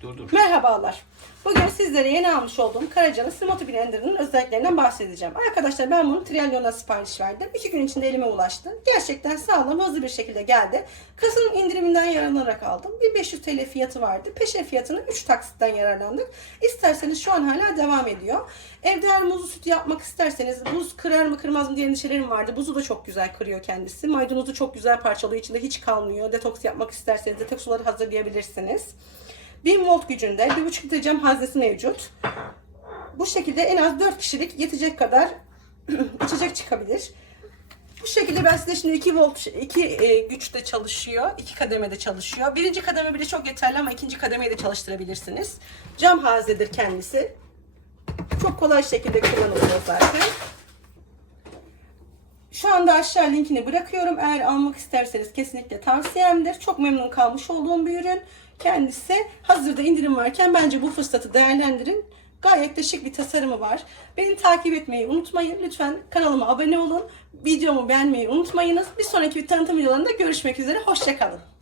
Dur dur. Merhabalar. Bugün sizlere yeni almış olduğum Karaca'nın Smoothie Blender'ının özelliklerinden bahsedeceğim. Arkadaşlar ben bunu Trialyon'a sipariş verdim. İki gün içinde elime ulaştı. Gerçekten sağlam, hızlı bir şekilde geldi. Kasının indiriminden yararlanarak aldım. Bir 500 TL fiyatı vardı. Peşin fiyatını 3 taksitten yararlandık. İsterseniz şu an hala devam ediyor. Evde eğer muzlu süt yapmak isterseniz buz kırar mı kırmaz mı diye endişelerim vardı. Buzu da çok güzel kırıyor kendisi. Maydanozu çok güzel parçalıyor. İçinde hiç kalmıyor. Detoks yapmak isterseniz detoks suları hazırlayabilirsiniz. 1000 volt gücünde 1,5 litre cam haznesi mevcut. Bu şekilde en az 4 kişilik yetecek kadar içecek çıkabilir. Bu şekilde ben size şimdi 2 volt 2 e, güçte çalışıyor. 2 kademede çalışıyor. Birinci kademe bile çok yeterli ama ikinci kademeyi de çalıştırabilirsiniz. Cam haznedir kendisi. Çok kolay şekilde kullanılıyor zaten. Şu anda aşağı linkini bırakıyorum. Eğer almak isterseniz kesinlikle tavsiyemdir. Çok memnun kalmış olduğum bir ürün. Kendisi hazırda indirim varken bence bu fırsatı değerlendirin. Gayet de şık bir tasarımı var. Beni takip etmeyi unutmayın. Lütfen kanalıma abone olun. Videomu beğenmeyi unutmayınız. Bir sonraki tanıtım videolarında görüşmek üzere. Hoşçakalın.